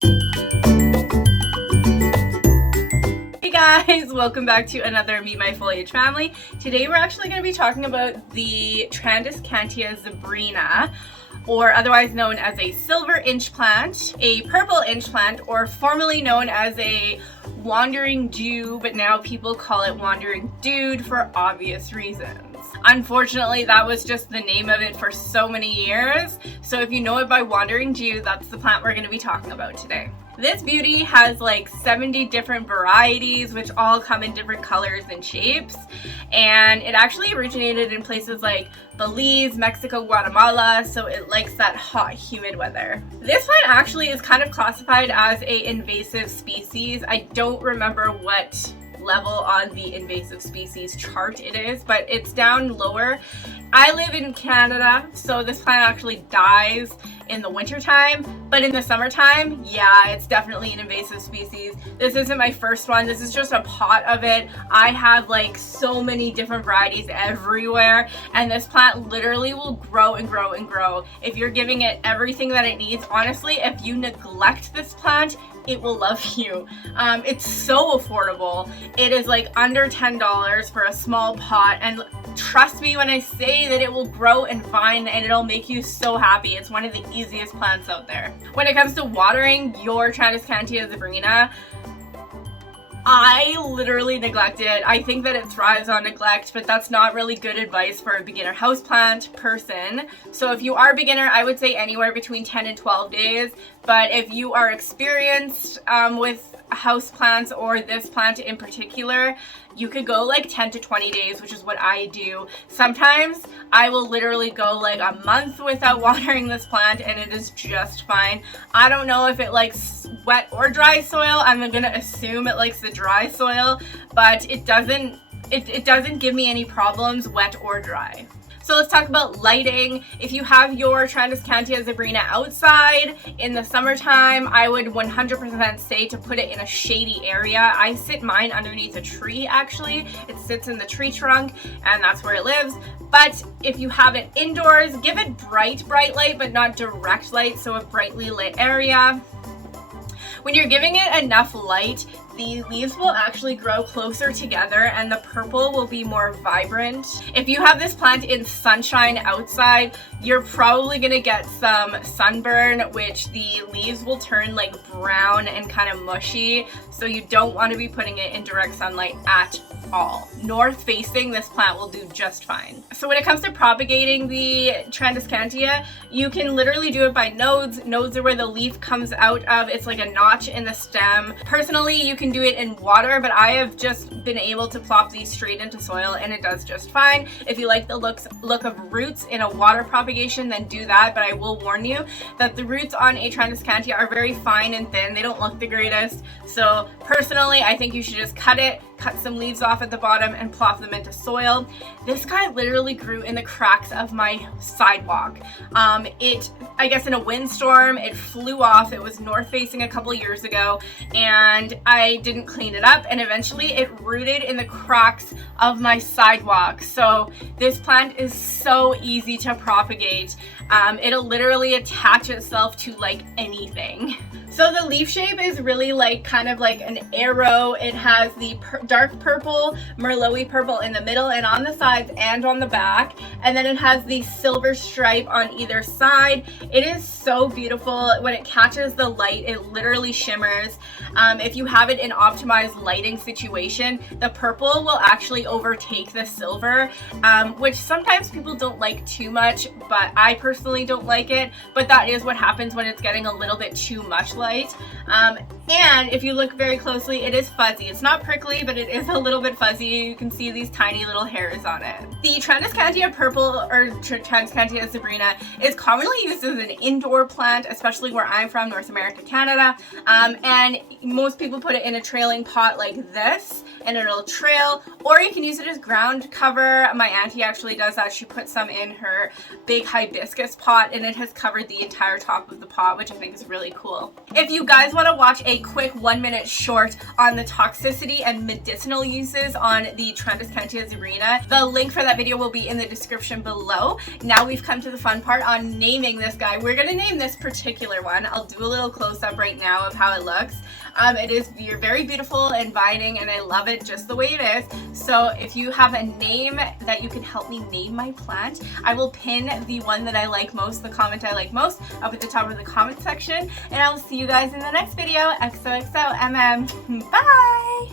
Hey guys, welcome back to another Meet My Foliage Family. Today we're actually going to be talking about the Trandescantia Zebrina, or otherwise known as a silver inch plant, a purple inch plant, or formerly known as a wandering Jew, but now people call it wandering dude for obvious reasons. Unfortunately, that was just the name of it for so many years, so if you know it by wandering Jew, that's the plant we're going to be talking about today. This beauty has like 70 different varieties, which all come in different colors and shapes, and it actually originated in places like Belize, Mexico, Guatemala, so it likes that hot, humid weather. This plant actually is kind of classified as an invasive species. I don't remember what level on the invasive species chart it is, but it's down lower. I live in Canada, so this plant actually dies in the wintertime, but in the summertime, yeah, it's definitely an invasive species. This isn't my first one. This is just a pot of it. I have like so many different varieties everywhere, and this plant literally will grow and grow and grow. If you're giving it everything that it needs, honestly, if you neglect this plant, it will love you. It's so affordable. It is like under $10 for a small pot, and trust me when I say that it will grow and vine and it'll make you so happy. It's one of the easiest plants out there. When it comes to watering your Trandescantia Zebrina, I literally neglect it. I think that it thrives on neglect, but that's not really good advice for a beginner houseplant person. So if you are a beginner, I would say anywhere between 10 and 12 days. But if you are experienced with houseplants or this plant in particular, you could go like 10 to 20 days, which is what I do. Sometimes I will literally go like a month without watering this plant and it is just fine. I don't know if it likes wet or dry soil. I'm gonna assume it likes the dry soil, but it doesn't give me any problems wet or dry. So let's talk about lighting. If you have your Trandescantia Zebrina outside in the summertime, I would 100% say to put it in a shady area. I sit mine underneath a tree actually. It sits in the tree trunk and that's where it lives. But if you have it indoors, give it bright light, but not direct light, so a brightly lit area. When you're giving it enough light, the leaves will actually grow closer together and the purple will be more vibrant. If you have this plant in sunshine outside, you're probably gonna get some sunburn, which the leaves will turn like brown and kind of mushy. So you don't want to be putting it in direct sunlight at all. North facing, this plant will do just fine. So when it comes to propagating the Trandescantia, you can literally do it by nodes. Nodes are where the leaf comes out of. It's like a notch in the stem. Personally, you can do it in water, but I have just been able to plop these straight into soil and it does just fine. If you like the look of roots in a water propagation, then do that, but I will warn you that the roots on a Trandescantia are very fine and thin. They don't look the greatest. So personally, I think you should just cut some leaves off at the bottom and plop them into soil. This guy literally grew in the cracks of my sidewalk. I guess in a windstorm, it flew off. It was north facing a couple years ago and I didn't clean it up and eventually it rooted in the cracks of my sidewalk. So this plant is so easy to propagate. It'll literally attach itself to like anything. So the leaf shape is really like kind of like an arrow. It has the dark purple, merlot-y purple in the middle and on the sides and on the back. And then it has the silver stripe on either side. It is so beautiful. When it catches the light, it literally shimmers. If you have it in optimized lighting situation, the purple will actually overtake the silver, which sometimes people don't like too much, but I personally don't like it. But that is what happens when it's getting a little bit too much light. And if you look very closely, it is fuzzy. It's not prickly, but it is a little bit fuzzy. You can see these tiny little hairs on it. The Trandescantia purple, or Trandescantia Zebrina, is commonly used as an indoor plant, especially where I'm from, North America, Canada. And most people put it in a trailing pot like this, and it'll trail, or you can use it as ground cover. My auntie actually does that. She puts some in her big hibiscus pot, and it has covered the entire top of the pot, which I think is really cool. If you guys want to watch a a quick 1-minute short on the toxicity and medicinal uses on the Trandescantia zebrina. The link for that video will be in the description below. Now we've come to the fun part on naming this guy. We're gonna name this particular one. I'll do a little close-up right now of how it looks. You're very beautiful and inviting, and I love it just the way it is. So if you have a name that you can help me name my plant, I will pin the one that I like most, the comment I like most, up at the top of the comment section, and I will see you guys in the next video. XOXO MM. Bye!